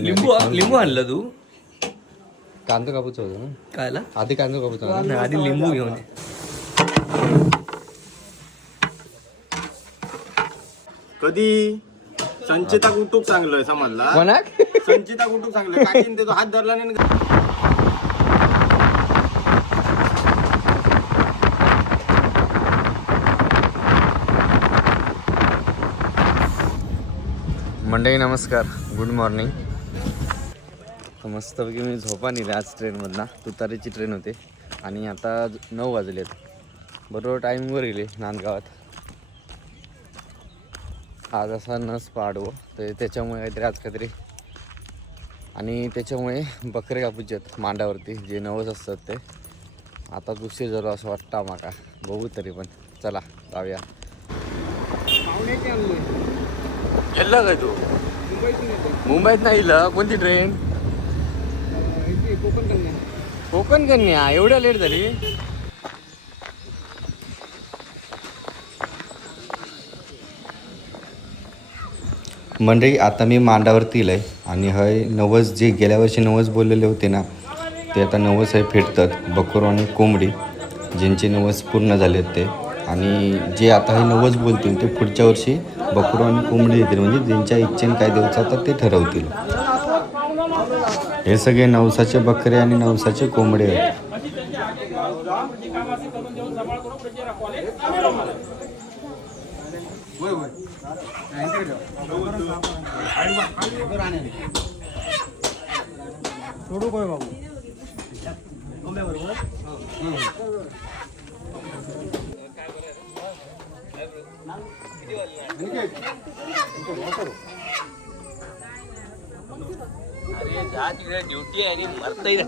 लिंबू आणलं तू? कांदा कापूचा होता ना कायला? आधी कांदा कापूचा नाही, आधी लिंबू घेऊन ये. कधी संचिता कुटुक चांगलं समजला कोणाक संचिता कुटुक चांगलं काकीन त्याचा हात धरला नाही. मंडळी नमस्कार, गुड मॉर्निंग. मस्तपैकी मी झोपा निघाले आज ट्रेनमधनं. तुतारीची ट्रेन होते आणि आता 9 वाजलेत. बरोबर टाईमवर गेले नांदगावात. आज असा नस पाडवं तर त्याच्यामुळे काहीतरी आज काहीतरी आणि त्याच्यामुळे बकरे कापूचे आहेत मांडावरती जे नवस असतात ते. आता दुसरे जरूर असं वाटतं माका बघू तरी पण चला जाऊया. गेलं काय तू? मुंबईत नाही इलं कोणती ट्रेन? कोकण कन्या. एवढ्या लेट झाली? मंडळी आता मी मांडावरती इलंय आणि हय नवस जे गेल्या वर्षी नवस बोललेले होते ना ते आता नवस हे फेडतात. बकरू आणि कोंबडी ज्यांचे नवस पूर्ण झालेत ते, आणि जे आता हे नवस बोलतील ते पुढच्या वर्षी बकरू आणि कोंबडी देतील. म्हणजे ज्यांच्या इच्छेने काय द्यायचं आता ते ठरवतील. हे सगळे नवसाचे बकरे आणि नवसाचे कोंबडे आहेत. अरे जा तिकडे ड्युटी आहे आणि मरता येईल.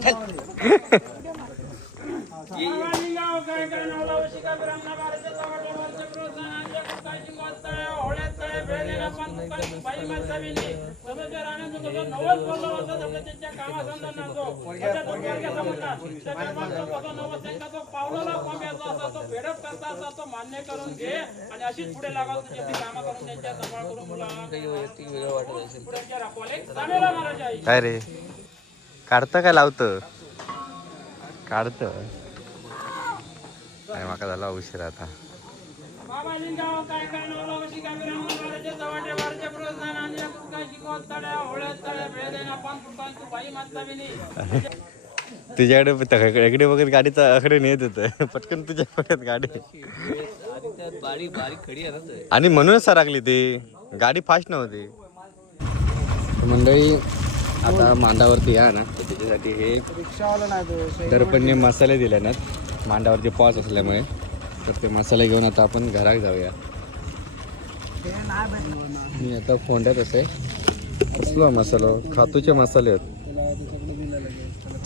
मान्य करून घे आणि अशीच पुढे लागाल तुझी कामं करून त्यांच्या सांभाळ करून काय रे काढतं काय लावतं? काढतं काय माका झाला उशीर आता. तुझ्याकडे इकडे बघत गाडीचा आकडे नेत होत पटकन तुझ्या बघत गाडी बारीक खडी आहे ना आणि म्हणूनच सरकली ती गाडी फास्ट नव्हती. मंडळी आता मांडावरती या ना तर त्याच्यासाठी हे दरपणने मसाले दिले ना मांडावरती पाऊस असल्यामुळे, तर ते मसाले घेऊन आता आपण घरात जाऊया. मी आता फोंड्यात असे कसला मसाला खातूचे मसाले आहेत.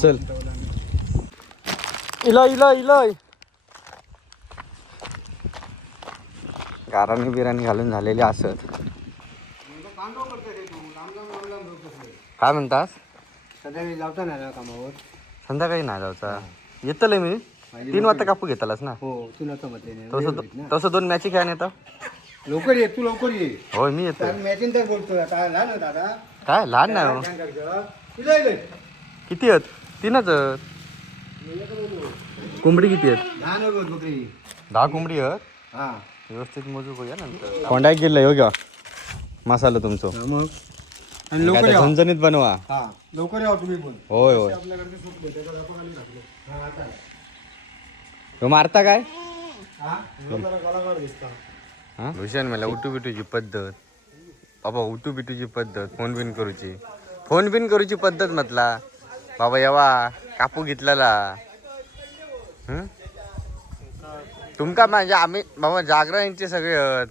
चल इलाय गाराणी बिराणी घालून झालेली असत. काय म्हणतास? संध्याकाळी जावता ना कामावर. संध्याकाळी नाही जायचा. येतले मी 3 वाजता कापू घेतालास ना. हो तू नव्हतं म्हटलं तसं 2 मॅची खेळायला येतं. लवकर ये, तू लवकर ये. होय मी येतो. मॅचिंग तर बोलतोय आता लहान आहे दादा. काय लहान नाही हो. किती आहेत? 3च आहेत. कोंबडी किती आहेत? लहान आहे बकरी. 10 कोंबडी आहेत. हा व्यवस्थित मोजू बघूया नंतर. कोंडाक गेलं हो घ्या मसाला तुमचं. मग आणि लवकर या. झणझणीत बनवा. हा लवकर या तुम्ही पण. होय होय. तो मारता काय? भूषण मला उठू बिटूची पद्धत बाबा, उठू बिटूची पद्धत, फोन बिन करूची पद्धत म्हटला बाबा. येवा कापू घेतलेला तुमका म्हणजे आम्ही बाबा जागरणचे सगळे आहेत.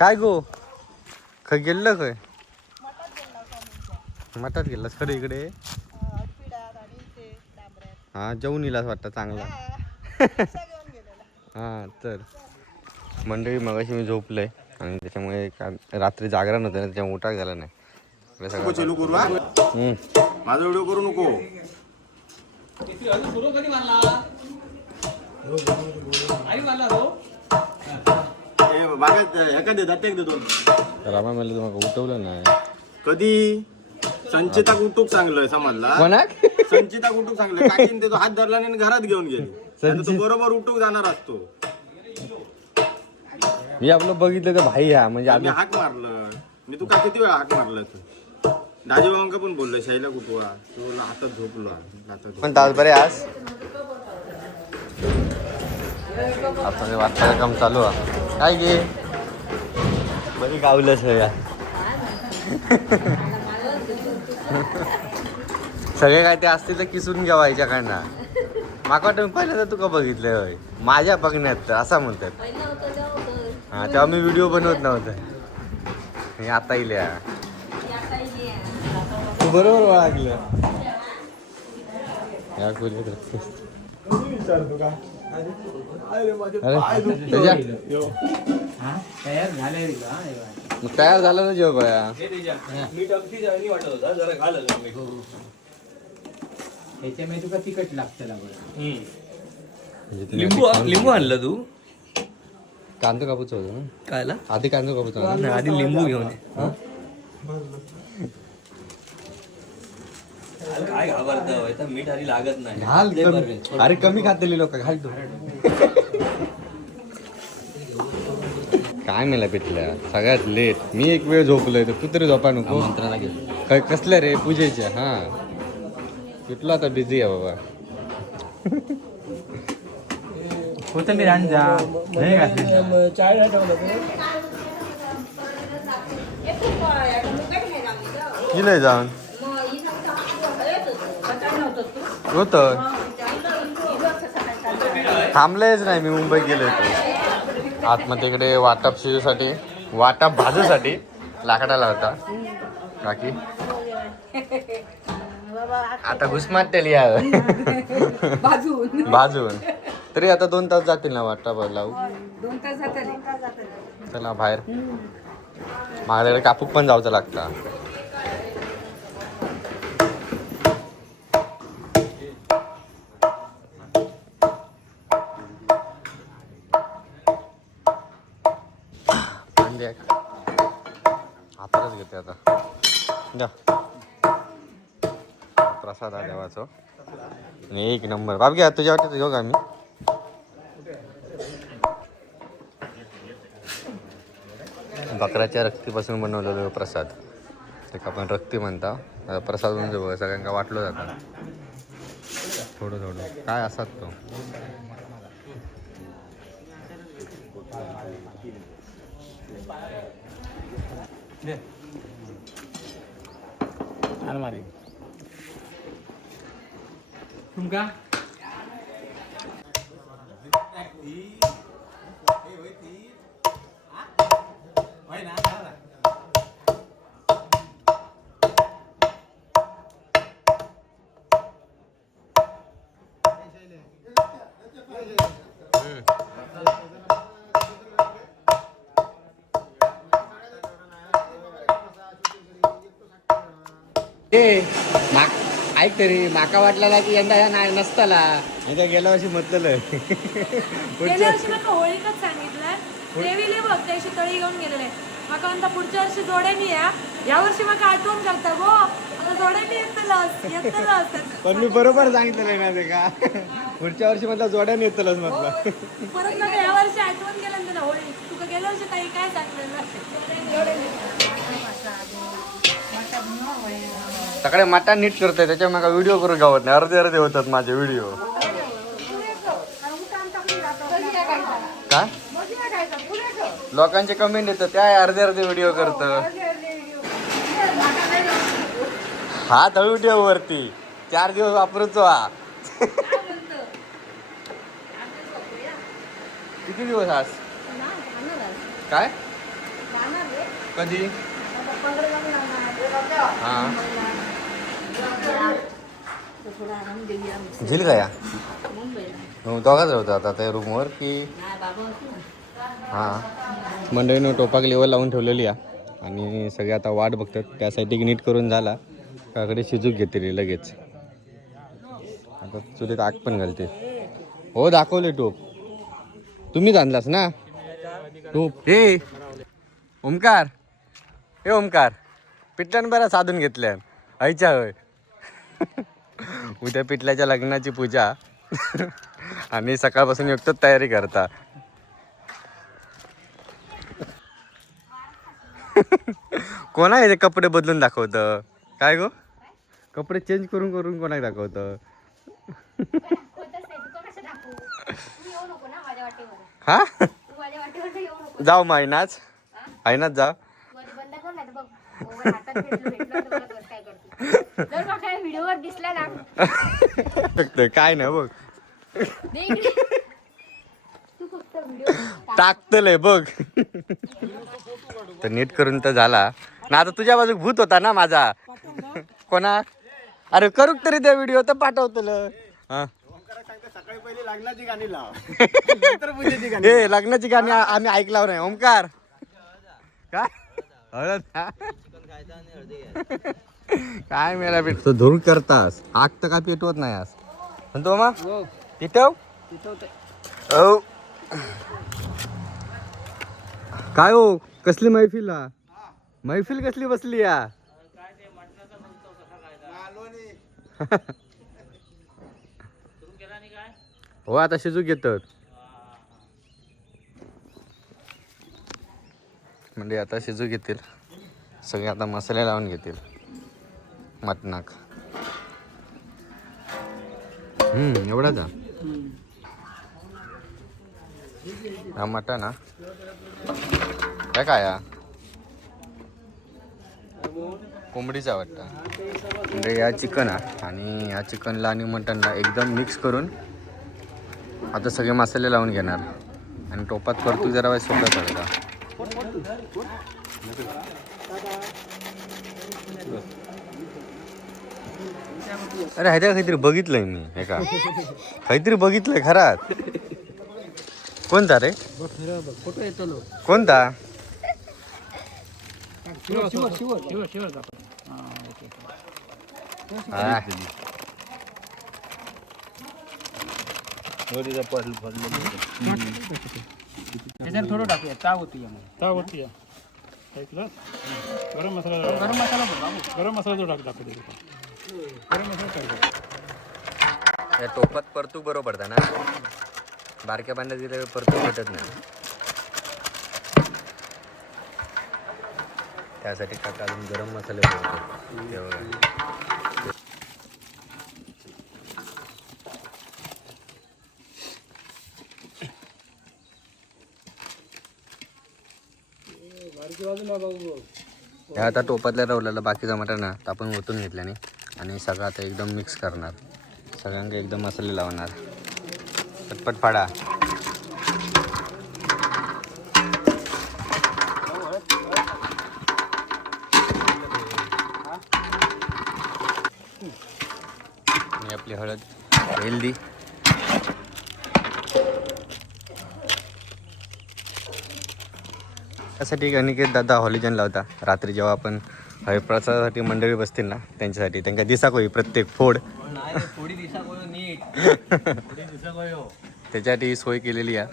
काय गो खय गेलं खय? मठात गेलास खरं इकडे? हा जेवून इलास वाटतं चांगला. हा तर मंडळी मगाशी मी झोपलंय आणि त्याच्यामुळे रात्री जागरण होतं ना, त्याच्यामुळे उठाक झाला नाही. माझा व्हिडिओ करू नको. सुरू कधी मारला आई मारला हो रामा मला तुम्हाला उठवलं नाही कधी संचिताक उठूक चांगलं समजला कोणाक संचिताक उठूक चांगलं काकीन ते तो हात धरला आणि घरात घेऊन गेली आता तो बरोबर उठूक जाणार असतो मी आपलं बघितलं तर भाई हा म्हणजे आम्ही हाक मारलं मी तुका किती वेळा हाक मारलं तू दाजीबाबांका पण बोललं शैला कुठवा तो बोलला हातात झोपलो आता पण तास बरे आज आता वाटतं काम चालू आहे काय गे बरी गावलं सगळ्या सगळे काय ते असते तर किसून घ्यावा याच्याकडनं माका वाटतं पहिलं तर तुका बघितलंय होय माझ्या बघण्यात तर असा म्हणतात हा तेव्हा मी व्हिडिओ बनवत नव्हतं हे आता इल्या तू बरोबर ओळखलं या तयार झालं ना जेव्हा बया मीठ अगदी जाणी वाटत होता जरा घाललं मी त्याच्यामुळे तुका तिखट लागतं लिंबू आणलं तू कांदो कापूच होतो ना कायला आधी कांदो कापूच होता नाही, आधी लिंबू घेऊन ये. काय घाबरत मीठ आधी लागत नाही घाल कमी. अरे कमी खातेली लोक घाल तू काय मेला पिटल्या सगळ्यात लेट मी एक वेळ झोपलोय तर तू तरी झोपा नको काय कसल्या रे पूजेच्या हा कुठला आता बिझी आहे बाबा होतं मी रांजा नाही घातली गेलंय जाऊन होत थांबलेच नाही मी मुंबई गेलोय तो आतमध्ये इकडे वाटप शिजूसाठी वाटप भाजूसाठी लाकडाला होता बाकी आता घुसमाटली भाजून तरी आता 2 तास जातील ना वाटप लावू 2 तास जातात चला बाहेर माझ्याकडे कापूक पण जायचं लागतं हातातच घेते आता द्या प्रसाद आहे देवाचं आणि 1 नंबर बाप घ्या तुझ्या वाटत येऊ का मी बकऱ्याच्या रक्तीपासून बनवलेलो प्रसाद ते आपण रक्ती म्हणता प्रसाद म्हणजे सगळ्यांना वाटलो जातं थोडं थोडं काय असतात तो अलमारी तुमका ऐक तरी माका वाटलेला की यंदा नाही नसताला गेल्या वर्षी म्हटलेलं गेल्या वर्षी मला होळीकच सांगितलं देवीले बघ त्याशी तळी घेऊन गेलेले माका म्हणता पुढच्या वर्षी जोड्यानी या वर्षी माका आठवण करता गो आता जोड्यानी येतलंच पण मी बरोबर सांगितलं ना ते का पुढच्या वर्षी म्हटलं जोड्याने येतलंच म्हटलं परत मला या वर्षी आठवण केलं ना होळी तुका गेल्या वर्षी काही काय सगळे मटा नीट करतोय त्याच्या मागा व्हिडिओ करून गावत नाही अर्धे होतात माझे व्हिडिओ काय लोकांचे कमेंट येतात त्या अर्धे व्हिडिओ करत हा तळू ठेव वरती 4 दिवस वापरतो हा किती दिवस आज काय कधी हा झील का या दोघाच होता आता त्या रूमवर की हां मंडळीनं टोपाक लेवल लावून ठेवलेली आहे आणि सगळे आता वाट बघतात त्यासाठी नीट करून झाला काकडे शिजूक घेतली लगेच आता चुलीत आग पण घालते. हो दाखवले टोप. तुम्हीच आणलास ना टोप? हे ओमकार, हे ओमकार पिठल्यान बरं साधून घेतल्या आईच्या होय. उद्या पिठल्याच्या लग्नाची पूजा आणि सकाळपासून एकटंच तयारी करता. कोणा हे कपडे बदलून दाखवतं काय गो? कपडे चेंज करून करून कोणाक दाखवतं? हा जाऊ मग आईनाच जाऊ. काय नाही बघ टाकतलंय बघ. तर नीट करून तर झाला ना. आता तुझ्या बाजूक भूत होता ना माझा. कोणा अरे करूक तरी त्या व्हिडिओ तर पाठवतलं. हा सकाळी पहिली लग्नाची गाणी लाव, नंतर पूजेची गाणी. हे लग्नाची गाणी आम्ही ऐकलाव नाही ओमकार. काय हळद काय मेला भेट तो धरून करतास. आग तर काय पेटवत नाही आज म्हणतो मग पेटव. औ काय हो कसली मैफिल कसली बसली या? हो आता शिजू घेतात म्हणजे आता शिजू घेतील सगळे. आता मसाले लावून घेतील मटणाक. एवढाच हा मटण हा काय हा कोंबडीचा वाटतं म्हणजे या चिकन हा. आणि या चिकनला आणि मटणला एकदम मिक्स करून आता सगळे मसाले लावून घेणार आणि टोपात परतू जरा वेळ सोपं पडतं. अरे ह्याच्या काहीतरी बघितलंय मी. हे का काहीतरी बघितलंय खरात. कोणता रे? फोटो येतो लो. कोणता? त्याच्यात थोडं टाकूया ताव होती गरम मसाला जो टाकतो या टोपात परतूक बरोबर पडता ना. बारक्या पाण्यात दिले परतूक भेटत नाही. त्यासाठी काका अजून गरम मसाले भरतो. ह्या आता टोपातल्या रवल्याला बाकीचा मटण आपण ओतून घेतल्याने आणि सगळं आता एकदम मिक्स करणार. सगळ्यांना एकदम मसाले लावणार. पटपट फाडा. आणि आपली हळद हेल्दी. त्यासाठी अनिकेत दादा हॉलिजन लावता रात्री जेव्हा आपण हरिप्रसादासाठी मंडळी बसतील ना त्यांच्यासाठी त्यांच्या दिसाक होई प्रत्येक फोड त्याच्यासाठी ही सोय केलेली आहे.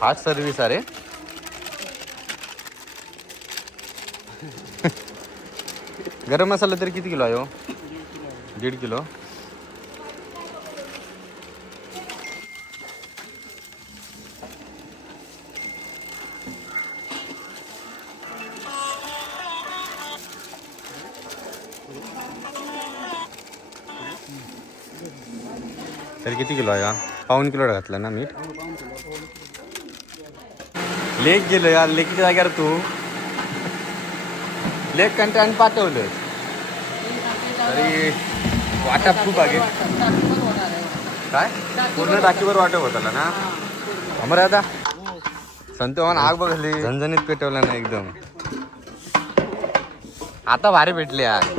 फास्ट सर्विस अरे. गरम मसाला तरी किती किलो आहे हो? 1.5 किलो. तरी किती किलो आहे? 1.5 किलो घातला ना मीठ. लेक गेलो यार. लेकीच्या जाग्यावर तू लेक कंटाळून पाठवलं तरी वाटप खूप आहे. काय पूर्ण टाकीवर वाटप होता ना आम्हाला. आता संतोमान आग बघली झणझणीत पेटवला ना एकदम. आता भारी भेटली आग.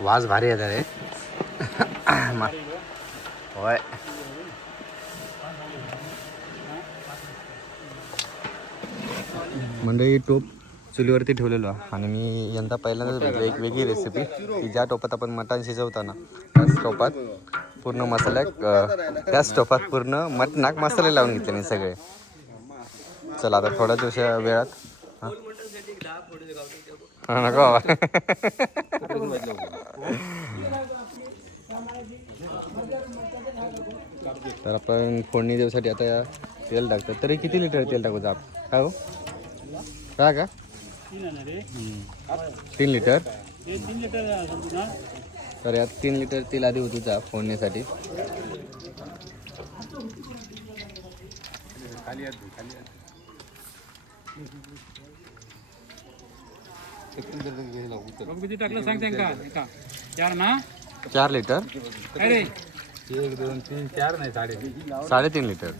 वास भारी येतात रे. होय मंडळी टोप चुलीवरती ठेवलेलो आहे आणि मी यंदा पहिल्यांदाच बघितलं एक वेगळी रेसिपी की ज्या टोपात आपण मटण शिजवताना त्याच टोपात पूर्ण त्याच टोपात पूर्ण मटणाक मसाले लावून घेतले नाही सगळे. चला आता थोड्या दिवसा वेळात नको तर आपण फोडणी देऊसाठी आता तेल टाकतो. तरी किती लिटर तेल टाकू आप काय हो का 3 लिटर. तर यात 3 लिटर तेल आधी होतं फोडणीसाठी. किती टाकलं सांग त्यांका 4 लिटर. अरे 3.5 लिटर.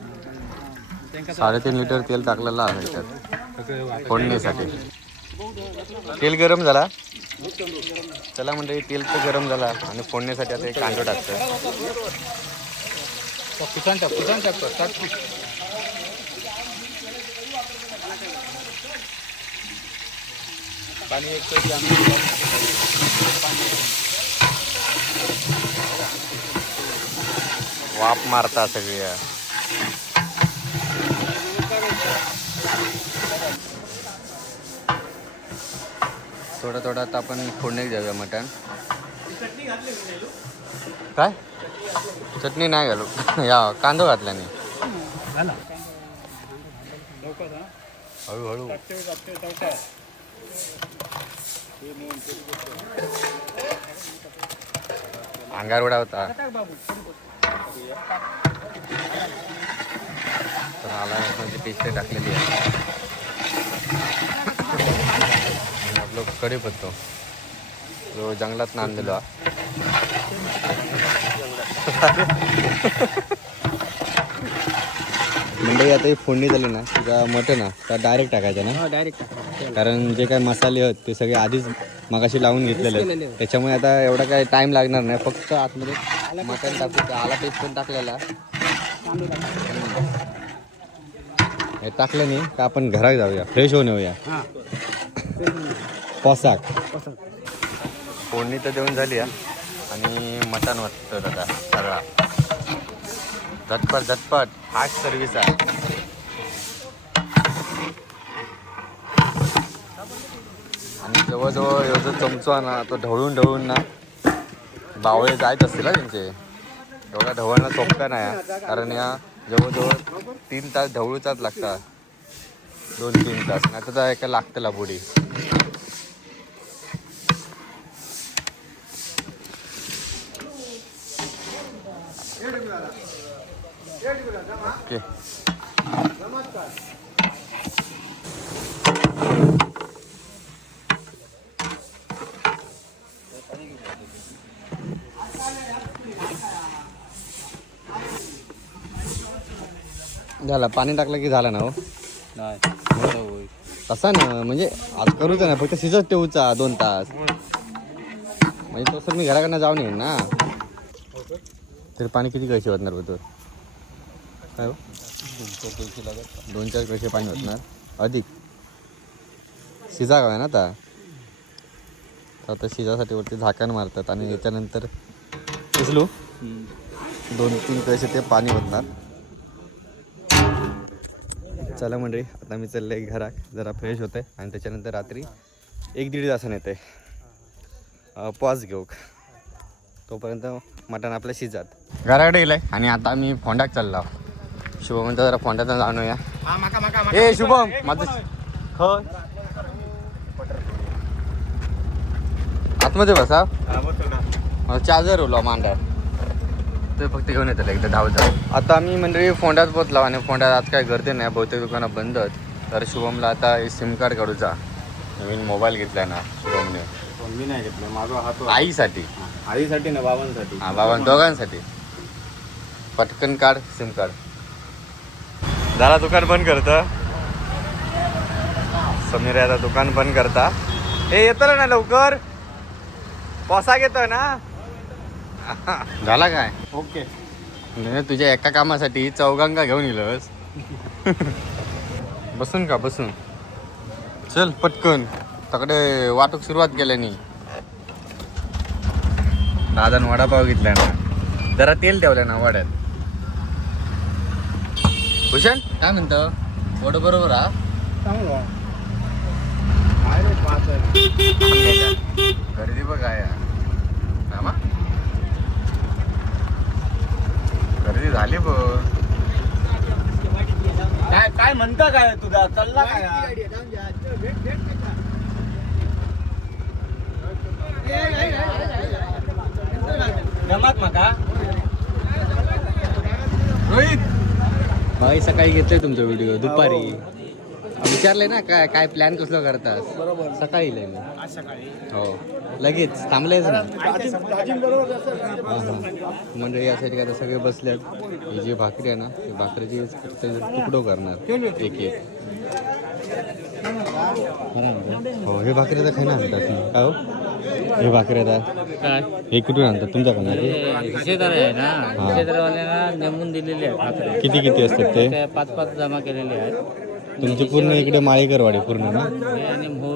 3.5 लिटर तेल टाकलेलं आहे त्यात फोडणीसाठी. तेल गरम झाला. चला म्हणजे तेल तर गरम झाला आणि फोडणीसाठी आता एक कांदा टाकतोय. वाफ मारता सगळी. थोडं आता आपण फोडणी जाऊया मटण. काय चटणी नाही घालू या कांदा घातल्याने हळूहळू. अंगार उडा होता तर आला म्हणजे पेस्ट टाकलेली आहे. आपलं कढीपत्ता जो जंगलात आणलेलो म्हणजे आता ही फोडणी झाली ना तुझा मटण ना तर डायरेक्ट टाकायचं ना. डायरेक्ट कारण जे काही मसाले आहेत ते सगळे आधीच मगाशी लावून घेतलेले आहेत. त्याच्यामुळे आता एवढा काही टाईम लागणार नाही. फक्त आतमध्ये मटण टाकू. आला पेस्ट पण टाकलेला हे टाकलं नाही का आपण घरात जाऊया फ्रेश होऊन येऊया. पोसाक फोडणी तर देऊन झाली आणि मटण वाटतं दादा सगळा झटपट फास्ट सर्विस आहे. आणि जवळजवळ जो चमचो आहे ना तो ढवळून ना बावळे जायत असतील ना त्यांचे. एवढा ढवळणं सोपं नाही कारण या जवळजवळ 3 तास ढवळूचाच लागतात. 2-3 तास नाही तर एका लागतं बुडी. ओके झाला. पाणी टाकलं की झालं ना हो. तसा ना म्हणजे आज करूच ना फक्त शिजत ठेवूचा 2 तास म्हणजे तसं मी घराकडनं जाऊन येईन ना. तरी पाणी किती कळशी वाटणार होतं काय हो. 2-4 कळशी पाणी वाटणार अधिक. शिजा काय ना आता शिजासाठी वरती झाकण मारतात आणि याच्यानंतर शिजलो 2-3 कळशी ते पाणी वाटणार. चला मंडळी आता मी चाललं आहे घरात जरा फ्रेश होतं आहे आणि त्याच्यानंतर रात्री 1-1.5 तासाने येते पॉज घेऊ. तोपर्यंत मटण आपलं शिजत घराकडे गेलं आहे आणि आता मी फोंडाक चाललो. शुभम म्हणतो जरा फोंड्यात जाऊन या. ए शुभम माझं आतमध्ये बसा. चार्जर ओला मांडा ते फक्त घेऊन येतात एकदा धावत. आता आम्ही म्हणजे फोंड्यात पोचलो आणि फोंड्यात आज काय गर्दी नाही. बहुतेक दुकानं बंद आहेत. तर शुभमला आता सिम कार्ड काढूचा नवीन मोबाईल घेतला ना शुभमने. मी नाही घेतलं माझा हात आईसाठी ना बाबांसाठी. हां बाबा दोघांसाठी पटकन काढ सिम कार्ड. झाला दुकान बंद करतं समीर. आता दुकान बंद करता. हे येतं ना लवकर पोसाक येतोय ना. झाला काय ओके नाही तुझ्या एका कामासाठी चौघांका घेऊन येलस. बसून का बसून चल पटकन तकडे वाटूक सुरुवात केल्यानी. दादान वडापाव घेतलाय ना, जरा तेल ठेवलंय ना वड्यात. भूषण काय म्हणतो वड बरोबर हा गर्दी बघ काय हा गर्दी झाली बघ. काय काय म्हणता काय तुझा चालला काय जमात माका रोहित भाई सकाळी घेतलंय तुमचा व्हिडिओ दुपारी विचारले ना काय काय प्लॅन कसं करतात सकाळी लय मी आज सकाळी हो लगेच थांबलेच ना. बरोबर म्हणजे यासाठी आता सगळे बसल्यात. ही जी भाकरी आहे ना ती भाकरीची तुकडो करणार एक एक. हो हे भाकरी आता खायला आणतात तुम्ही काय हो हे भाकरी आता काय हे कुठून आणतात तुमच्याकडनं? हिशेदार आहे ना, हिशेदारवाल्यांना नेमून दिलेले आहेत भाकऱ्या. किती किती असतात ते? ते 5-5 जमा केलेले आहेत. तुमची पूर्ण इकडे माळेकरवाडी पूर्ण ना? हे आणि भाऊ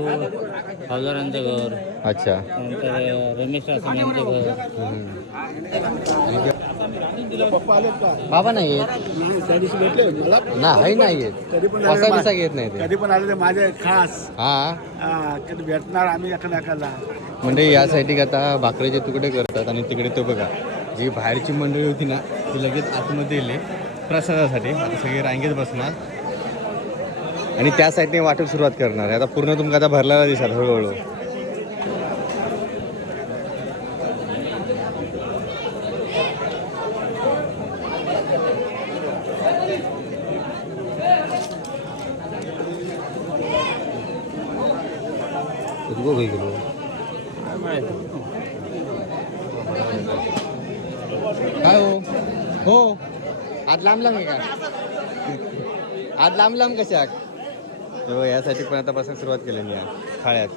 हजारांचं घर, अच्छा. नंतर रमेश रासम घर. बाबा नाही येत नाही नाही येत असा कसा घेत नाही ते कधी पण आले ते माझे खास हा. कधी भेटणार आम्ही एखाद्याला. म्हणजे यासाठी आता भाकरीचे तुकडे करतात आणि तिकडे तो बघा जी बाहेरची मंडळी होती ना ती लगेच आतमध्ये येले प्रसादासाठी. आता सगळे रांगेत बसणार आणि त्या साईडने वाटप सुरुवात करणार आहे. आता पूर्ण तुमका आता भरलेला दिसतात हळूहळू. काय हो आज लांब लांब आहे का आज लांब लांब कशा हो यासाठी पण आता पासून सुरुवात केली मी खाळ्यात.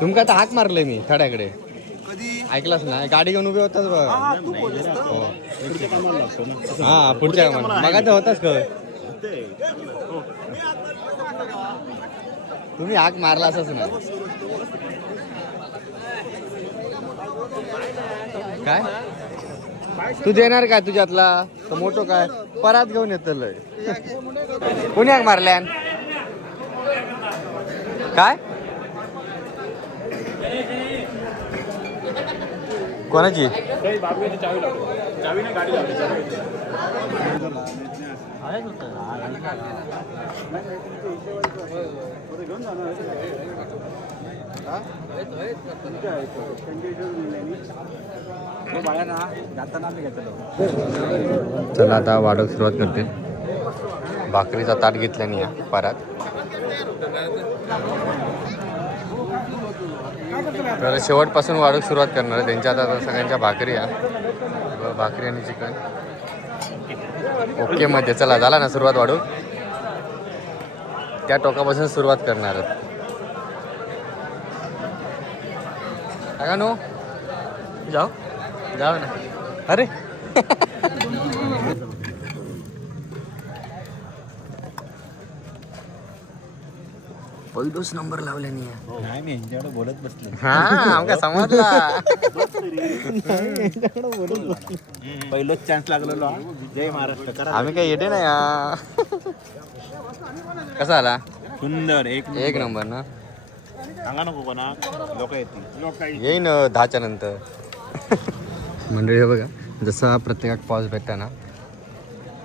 तुमका आता हाक मारलंय मी थड्याकडे ऐकलास ना गाडी घेऊन उभे होताच बघ. हा पुढच्या मग तर होताच का तुम्ही हाक मारला असच ना काय तू देणार काय तुझ्यातला तर मोठं काय परात घेऊन येत कोणी हाक मारल्या काय कोणाची चला आता वाढक सुरुवात करते. भाकरीचा ताट घेतल्याने या पारात. तर शेवटपासून वाढक सुरुवात करणार आहे त्यांच्या आता सगळ्यांच्या भाकरी आहे भाकरी आणि चिकन ओके मध्ये. चला झाला ना सुरुवात वाढू त्या टोकापासून सुरुवात करणार आहेत का नो जाओ जाओ ना. अरे पहिलोच नंबर लावल्याने बोलत बसले हा आमका समजला पहिलोच चान्स लागलेलो. जय महाराष्ट्र. आम्ही काही येते ना या कसा आला सुंदर एक नंबर ना. सांगा नको कोणा लोक येतील येईन 10च्या नंतर. मंडळी हे बघा जसा प्रत्येकात पॉज भेटता ना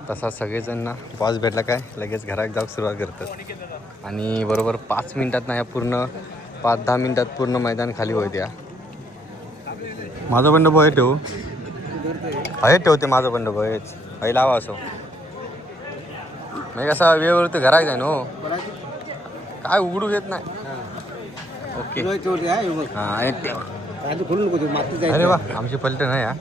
तसा सगळेजण ना पॉज भेटला काय लगेच घरात जाऊन सुरुवात करतात आणि बरोबर 5 मिनिटात ना या पूर्ण 5-10 मिनिटात पूर्ण मैदान खाली होते. या माझा बंड आहे ठेवू आहे ठेवते माझा बंड हेच हे लावा असो म्हणजे कसा वेळेवर तर घरात जाईन हो काय उघडू येत नाही. ओके हां अरे वा आमची पलटण आहे या.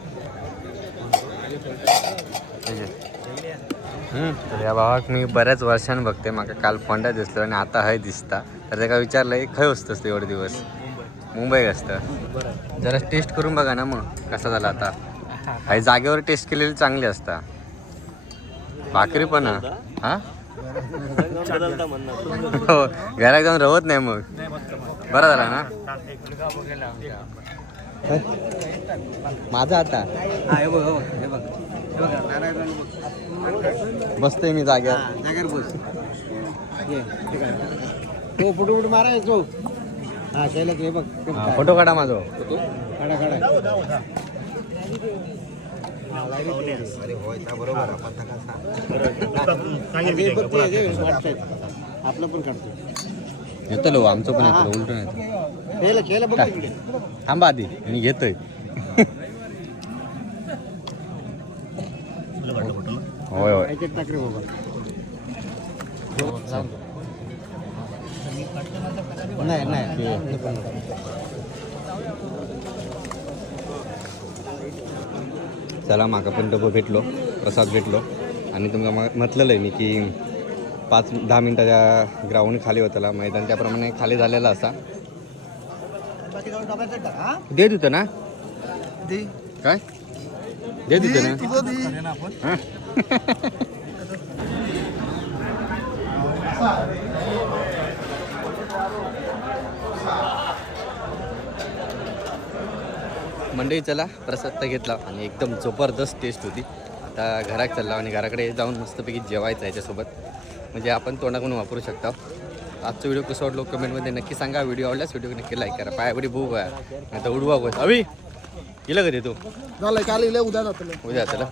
तर या भावाक मी बऱ्याच वर्षांनी बघते माका काल फोंडा दिसलो आणि आता हाय दिसता तर त्याला विचारलंय खय असतंस तू एवढे दिवस मुंबई असतं जरा टेस्ट करून बघा ना मग कसा झाला आता काही जागेवर टेस्ट केलेली चांगली असता भाकरी पण हा हो घरात जाऊन रवत नाही मग बरा झाला ना माझा आता बसतोय मी जागेवर बस तो फोटो फोटो मारायचो हा शैला हे बघ फोटो काढा माझा काढा काढा आपलं पण काढतो येतो आमचं पण येतो उलटून येतो खेळला खेळला बघ तिकडे थांबा आधी मी घेतोय होय होय याच्यात टाक रे बाबा नाही नाही चला माका पण डबं भेटलो प्रसाद भेटलो आणि तुमका म्हटलेलं आहे मी की 5-10 मिनिटाच्या ग्राउंड खाली होताला मैदान त्याप्रमाणे खाली झालेला असा दे देतं ना काय दे देतं ना हां मंडई चला प्रसाद तर घेतला आणि एकदम जबरदस्त टेस्ट होती आता घरात चालला आणि घराकडे जाऊन मस्तपैकी जेवायचं याच्यासोबत म्हणजे आपण तोंडाकडून वापरू शकता आजचा व्हिडिओ कसं वाटलो कमेंटमध्ये नक्की सांगा व्हिडिओ आवडल्यास व्हिडिओ नक्की लाईक करा पायापडी भूक आहे नाही तर उडवा बस अभि गेलं कधी तू झालं काल उद्या जातो उद्या चला